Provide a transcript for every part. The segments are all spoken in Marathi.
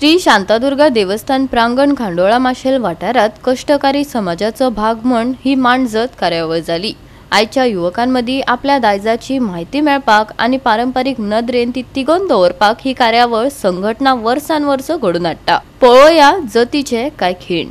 श्री शांतादुर्गा देवस्थान प्रांगण खांडोळा माशेल वाठारात कष्टकारी समाजाचो भाग म्हण ही मांडजत कार्यावळ जाली। आयच्या युवकांमदी आपल्या दायजाची माहिती मेळपाक आणि पारंपरिक नदरेन ती तिगोवन दवरपाक ही कार्यावळ संघटना वर्सान वर्स घडून हाडटा। पळोवया जतीचे कांय खीण।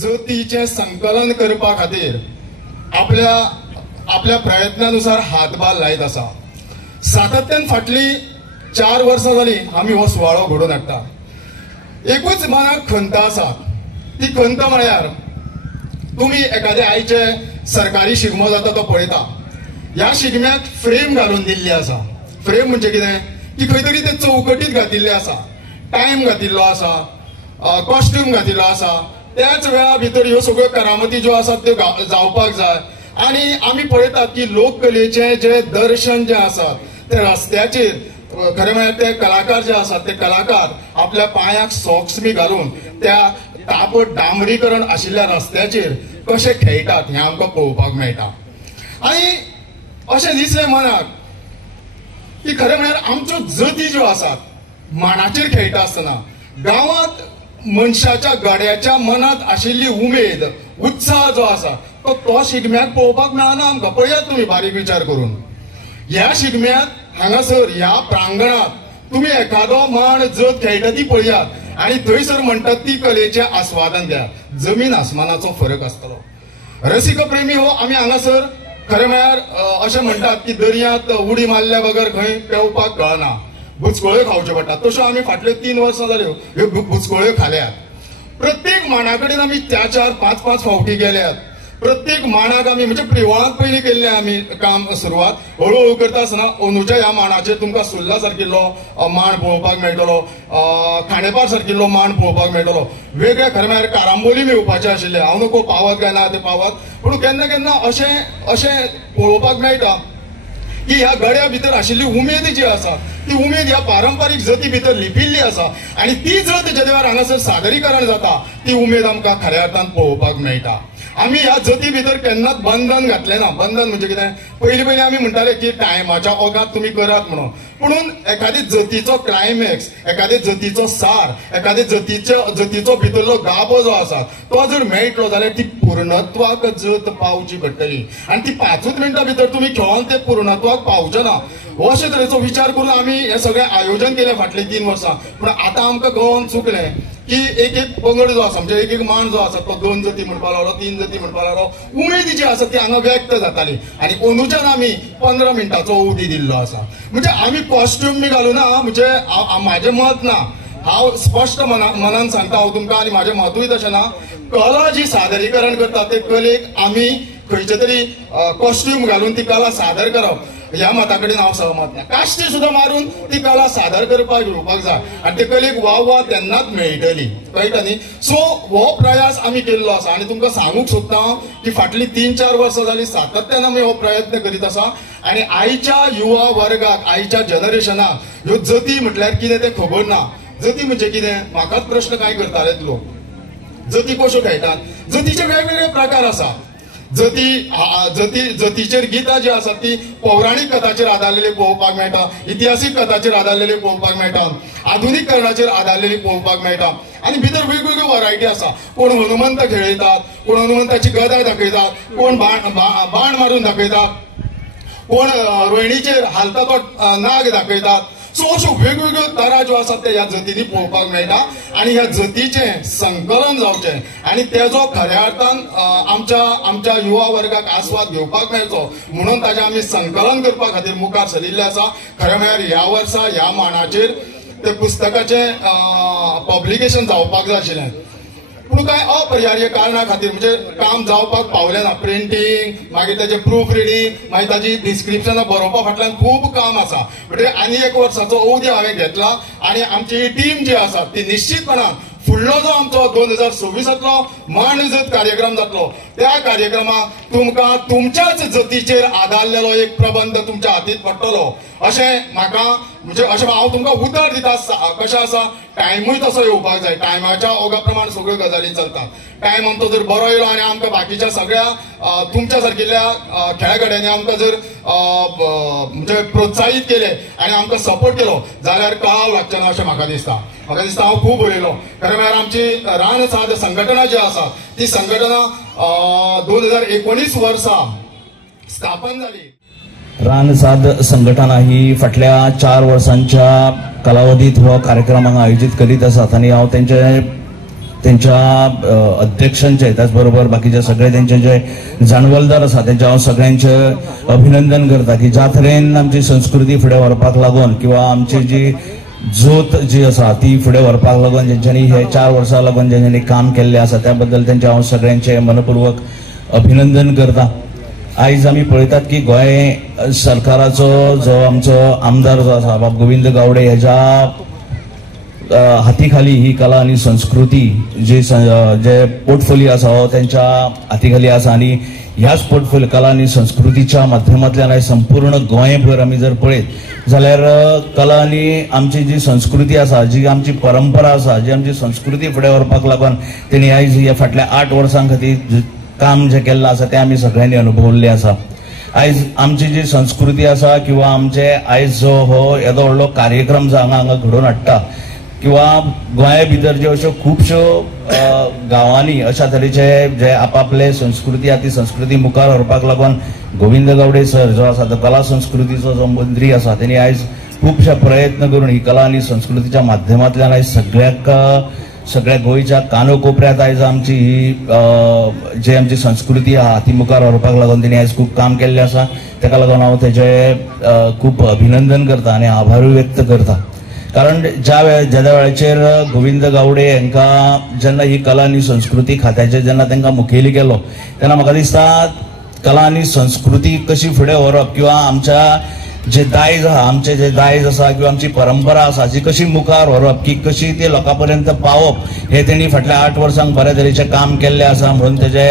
जतीचे संकलन करपा खातीर आपल्या प्रयत्नानुसार हातभार लायत आसा। सातत्यान फाटली 4 वर्सां जाली आमी हो सुवाळो घडोवन हाडटा। एकूच मनाक खंत आसा, ती खंत म्हळ्यार तुम्ही एखादे आयचे सरकारी शिगमो जाता तो पळयता, ह्या शिगम्याक फ्रेम घालून दिल्ली आसा। फ्रेम म्हणजे कितें की खंय तरी ते चौकटीत घातिल्ले आसा, टायम घातिल्लो आसा, कॉस्ट्यूम घातिल्लो आसा, त्याच वेळा भितर ह्यो सगळ्यो करामती ज्यो आसात त्यो जावपाक जाय। आणि आमी पळयतात की लोककलेचे जे दर्शन जे आसात ते रस्त्याचेर खरें म्हळ्यार ते कलाकार जे आसात ते कलाकार आपल्या पांयाक सॉक्स बी घालून त्या तापट डांबरीकरण आशिल्ल्या रस्त्याचेर कशे खेळटात हें आमकां पळोवपाक मेळटा। आनी अशें दिसलें मनाक की खरें म्हळ्यार आमच्यो जती ज्यो आसात मांडाचेर खेळटा आसतना गांवांत मनशाच्या गड्याच्या मनात आशिल्ली उमेद उत्साह जो आसा तो शिगम्याक पळोवपाक मेळना आमकां। पळयात तुमी बारीक विचार करून, ह्या शिगम्याक हांगासर ह्या प्रांगणात तुम्ही एखादो मांड जत खेळटा ती पळयात आणि थंयसर म्हणटात ती कलेचे आस्वादन घ्या। जमीन आसमानाचो फरक आसतलो। रसिक प्रेमी हो आमी हांगासर खरें म्हळ्यार अशें म्हणटात की दर्यांत उडी मारल्या बगर खंय पेंवपाक कळना, बुचकोळ्यो खावच्यो पडटात। तश्यो आमी फाटल्यो 3 वर्सां जाल्यो ह्यो बुचकोळ्यो खाल्यात। प्रत्येक मांडा कडेन आमी 4-5 फावटी गेल्यात। प्रत्येक मांडाक आमी म्हणजे प्रिवाळांत पयलीं केल्लें आमी काम सुरवात हळूहळू करता आसतना अंदूच्या ह्या मांडाचेर तुमकां सुर्ला सारकिल्लो मांड पळोवपाक मेळटलो, खांडेपार सारकिल्लो मांड पळोवपाक मेळटलो। वेगळे खरें म्हळ्यार कारांबोली मेळपाचे आशिल्ले, हांव नको पावत काय ना ते पावत, पूण केन्ना केन्ना अशें पळोवपाक मेळटा की ह्या गड्या भितर आशिल्ली उमेद जी आसा ती उमेद ह्या पारंपारीक जती भितर लिपिल्ली आसा आणि ती जत जे वेळार हांगासर सादरीकरण जाता ती उमेद आमकां खऱ्या अर्थान पळोवपाक मेळटा। आमी ह्या जती भितर केन्नाच बंधन घातलें ना। बंधन म्हणजे कितें, पयलीं आमी म्हणटाले की टायमाच्या ओगात तुमी करात म्हणून, म्हणून एखादी जतीचो क्लायमॅक्स, एखादे जतीचो सार, एखादे जतीचो भितरलो गाभो जो आसा तो जर मेळटलो जाल्यार ती पूर्णत्वाक जत पावची पडटली आणि ती 5 मिनटां भितर तुमी खेळोन ते पूर्णत्वाक पावचे ना। अशे तरेचो विचार करून आमी हे सगळें आयोजन केलें फाटलीं 3 वर्सां। पूण आतां आमकां कळोवन चुकलें की एक एक पंगड जो आसा म्हणजे एक एक मांड जो आसा तो 2 जती म्हणपाक लागलो 3 जती म्हणपाक लागलो उमेद जी आसा ती हांगा व्यक्त जाताली आणि अंदूच्यान आमी 15 मिनटाचो उदी दिल्लो आसा म्हणजे आमी कॉस्ट्यूम बी घालूना म्हणजे म्हाजें मत ना हांव स्पश्ट मनान सांगता हांव तुमकां आणि म्हाजें मतूय तशें ना कला जी सादरीकरण करता ते कलेक आमी खंयचे तरी कॉस्ट्यूम घालून ती कला सादर करप ह्या मता कडेन हांव सहमत ना काश्टी सुद्दां मारून ती कला सादर करपाक घेवपाक जाय आनी ते कलेक वाव तेन्नाच मेळटली कळटा न्ही सो हो प्रयास आमी केल्लो आसा आनी तुमकां सांगूंक सोदता की फाटलीं 3-4 वर्सां जालीं सातत्यान आमी हो प्रयत्न करीत आसा आनी आयच्या युवा वर्गाक आयच्या जनरेशनाक ह्यो जती म्हटल्यार कितें तें खबर ना जती म्हणजे कितें म्हाकाच प्रश्न काय करतालेत लोक जती कश्यो खेळटात जतीचे वेगवेगळे प्रकार आसा जतीचेर गितां जी आसात ती पौराणीक कथाचेर आदारलेली पळोवपाक मेळटा इतिहासीक कथाचेर आदारलेली पळोवपाक मेळटा आधुनीकरणाचेर आदारलेली पळोवपाक मेळटा आनी भितर वेगवेगळ्यो वरायटी आसा कोण हनुमंत खेळयतात कोण हनुमंताची गदा दाखयतात कोण बाण मारून दाखयतात कोण रोहिणीचेर हालता तो नाग दाखयतात सो अश्यो वेगवेगळ्यो तरा ज्यो आसात ते ह्या जतींनी पळोवपाक मेळटा आनी ह्या जतीचें संकलन जावचें आनी तेजो खऱ्या अर्थान आमच्या युवा वर्गाक आस्वाद घेवपाक मेळचो म्हणून ताचें आमी संकलन करपा खातीर मुखार सरिल्ले आसा खरें म्हळ्यार ह्या वर्सा ह्या मांडाचेर ते पुस्तकाचें पब्लिकेशन जावपाक जाय आशिल्लें पूण कांय अपरिहार्य कारणां खातीर म्हणजे काम जावपाक पावलें ना प्रिंटींग मागीर ताचें प्रूफ रिडींग मागीर ताची डिस्क्रिप्शनां बरोवपा फाटल्यान खूब काम आसा म्हणजे आनी 1 वर्साचो अवधी हांवें घेतला आनी आमची टीम जी आसा ती निश्चितपणान फुडलो जो आमचो 2026तलो मांडजत कार्यक्रम जातलो त्या कार्यक्रमाक तुमकां तुमच्याच जतीचेर आदारलेलो एक प्रबंध तुमच्या हातींत पडटलो अशें म्हाका म्हणजे अशें हांव तुमकां उतर दिता कशें आसा टायमूय तसो येवपाक जाय टायमाच्या ओगा प्रमाण सगळ्यो गजाली चलतात टायम आमचो जर बरो येयलो आनी आमकां बाकीच्या सगळ्या तुमच्या सारकिल्ल्या खेळगड्यांनी आमकां जर म्हणजे प्रोत्साहीत केले आनी आमकां सपोर्ट केलो जाल्यार कळाव लागचें ना अशें म्हाका दिसता हांव खूब उलयलो खरें म्हळ्यार आमची रान साद संघटना जी आसा ती संघटना 2019 वर्सा स्थापन जाली रान साद संघटना ही फाटल्या 4 वर्सांच्या कालावधीत हो कार्यक्रम हांगा आयोजीत करीत आसात आनी हांव त्यांच्या अध्यक्षांचे त्याचबरोबर बाकीचे सगळे त्यांचे जे जाणवलदार आसा त्यांचे हांव सगळ्यांचे अभिनंदन करता की ज्या तरेन आमची संस्कृती फुडें व्हरपाक लागून किंवा आमची जी जोत जी आसा ती फुडें व्हरपाक लागून जेंच्यांनी हे 4 वर्सां लागून जेंच्यांनी काम केल्लें आसा त्या बद्दल त्यांचे हांव सगळ्यांचे मनपूर्वक अभिनंदन करता आयज आमी पळयतात की गोंय सरकाराचो जो आमचो आमदार जो आसा बाब गोविंद गावडे हेच्या हाती खाली ही कला आणि संस्कृती जे पोर्टफोलिओ आसा हो त्यांच्या हाती खाली आसा आणि ह्याच पोर्टफोलिओ कला आणि संस्कृतीच्या माध्यमांतल्यान संपूर्ण गोंयभर आमी जर पळयत जाल्यार कला आणि आमची जी संस्कृती आसा जी आमची परंपरा आसा जी आमची संस्कृती फुडें व्हरपाक लागून तेणी आयज ह्या फाटल्या 8 वर्सां खातीर काम जे केल्लें आसा तें आमी सगळ्यांनी अनुभवल्लें आसा आयज आमची जी संस्कृती आसा किंवा आमचे आयज जो हो येदो व्हडलो कार्यक्रम जो हांगा घडोवन हाडटा किंवा गोंया भितर ज्यो अश्यो खुबश्यो गांवांनी अशा तरेचे जे आपापले संस्कृती आसा ती संस्कृती मुखार व्हरपाक लागून गोविंद गावडे सर जो आसा तो कला संस्कृतीचो जो मंत्री आसा तेणी आयज खुबशे प्रयत्न करून ही कला आनी संस्कृतीच्या माध्यमांतल्यान आयज सगळ्या गोंयच्या कानोकोपऱ्यांत आयज आमची ही जी आमची संस्कृती आहा ती मुखार व्हरपाक लागून तेणी आयज खूब काम केल्लें आसा तेका लागून हांव तेजे खूब अभिनंदन करता आनी आभारूय व्यक्त करता कारण ज्या वेळाचेर गोविंद गावडे हांकां जेन्ना ही कला आनी संस्कृती खात्याचे जेन्ना तांकां मुखेली केलो तेन्ना म्हाका दिसता कला आनी संस्कृती कशी फुडें व्हरप किंवा आमच्या जे दायज आहा आमचे जे दायज आसा किंवा आमची परंपरा आसा जी कशी मुखार व्हरप की कशी ती लोकां पर्यंत पावप हे तेणी फाटल्या 8 वर्सांक बऱ्या तरेचें काम केल्लें आसा म्हणून तेजे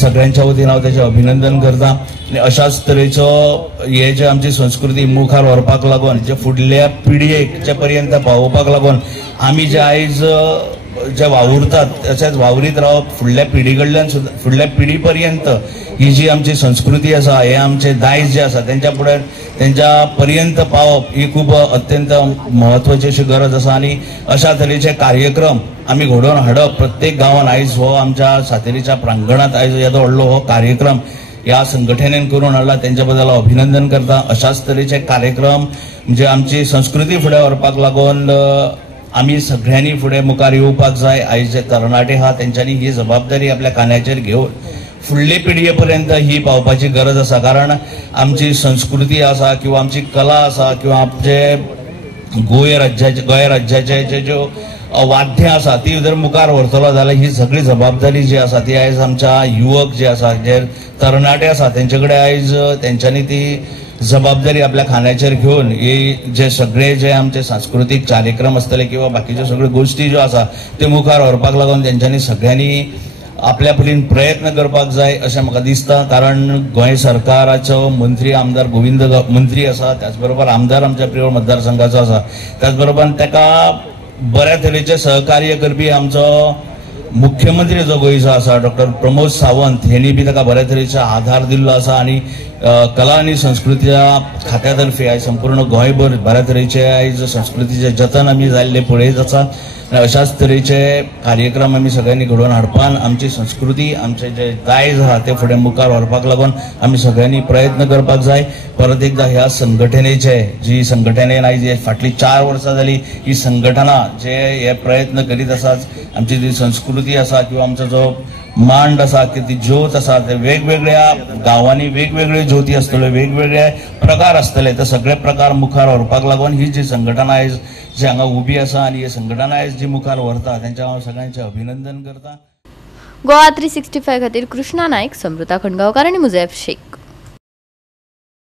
सगळ्यांच्या वतीन हांव तेजें अभिनंदन करता आनी अशाच तरेचो हे जे आमची संस्कृती मुखार व्हरपाक लागून जे फुडल्या पिडयेचे पर्यंत पावोवपाक लागून आमी जे आयज जे वावुरतात तशेंच वावरीत रावप फुडल्या पिढी कडल्यान फुडल्या पिढी पर्यंत ही जी आमची संस्कृती आसा हे आमचे दायज जे आसा त्यांच्या पर्यंत पावप ही खूब अत्यंत महत्वाची अशी गरज आसा आनी अशा तरेचे कार्यक्रम आमी घडोवन हाडप प्रत्येक गांवांत आयज हो आमच्या सातेरीच्या प्रांगणात आयज येदो व्हडलो हो कार्यक्रम ह्या संघटनेन करून हाडला त्यांच्या बद्दल हांव अभिनंदन करता अशाच तरेचे कार्यक्रम म्हणजे आमची संस्कृती फुडें व्हरपाक लागून आमी सगळ्यांनी फुडें मुखार येवपाक जाय. आयज जे तरणाटे आहा तेंच्यांनी ही जबाबदारी आपल्या कान्याचेर घेवन फुडले पिळये पर्यंत ही पावपाची गरज आसा. कारण आमची संस्कृती आसा किंवा आमची कला आसा किंवा आमचे गोंय राज्याचे ज्यो वाद्य आसा ती जर मुखार व्हरतलो जाल्यार ही सगळी जबाबदारी जी आसा ती आयज आमच्या युवक जे आसा जे तरणाटे आसा तेंचे कडेन आयज तेंच्यांनी ती जबाबदारी आपल्या खांद्याचेर घेवन हे जे सगळे जे आमचे सांस्कृतिक कार्यक्रम आसतले किंवा बाकीच्यो सगळ्यो गोष्टी ज्यो आसा त्यो मुखार व्हरपाक लागून तेंच्यांनी सगळ्यांनी आपल्या परीन प्रयत्न करपाक जाय अशें म्हाका दिसता. कारण गोंय सरकाराचो मंत्री आमदार गोविंद मंत्री आसा, त्याच बरोबर आमदार आमच्या प्रिय मतदारसंघाचो आसा, त्याच बरोबर ताका बऱ्या तरेचे सहकार्य करपी आमचो मुख्यमंत्री जो गोंयचो आसा डॉक्टर प्रमोद सावंत हेणी बी ताका बऱ्या तरेचो आधार दिल्लो आसा. आनी कला आनी संस्कृतीच्या खात्यातर्फे आयज संपूर्ण गोंयभर बऱ्या तरेचे आयज संस्कृतीचे जतन आमी जाल्ले पळयत आसा. अशाच तरेचे कार्यक्रम आमी सगळ्यांनी घडोवन हाडपान आमची संस्कृती आमचे जे दायज आहा ते फुडें मुखार व्हरपाक लागून आमी सगळ्यांनी प्रयत्न करपाक जाय. परत एकदा ह्या संघटनेचे जी संघटनेन आयज फाटली 4 वर्सां जाली ही संघटना जे हे प्रयत्न करीत आसात आमची जी संस्कृती आसा किंवा आमचो जो मांड आसा की ती ज्योत आसा ते वेगवेगळ्या गांवांनी वेगवेगळ्यो ज्योती आसतल्यो, वेगवेगळे प्रकार आसतले, ते सगळे प्रकार मुखार व्हरपाक लागून ही जी संघटना आयज जी हांगा उबी आसा आनी ही संघटना आयज जी मुखार व्हरता तेंच्या हांव सगळ्यांचें अभिनंदन करता. गोवा 365 खातीर कृष्णा नायक, समृता खंडगांवकार आनी मुजैफ शेख.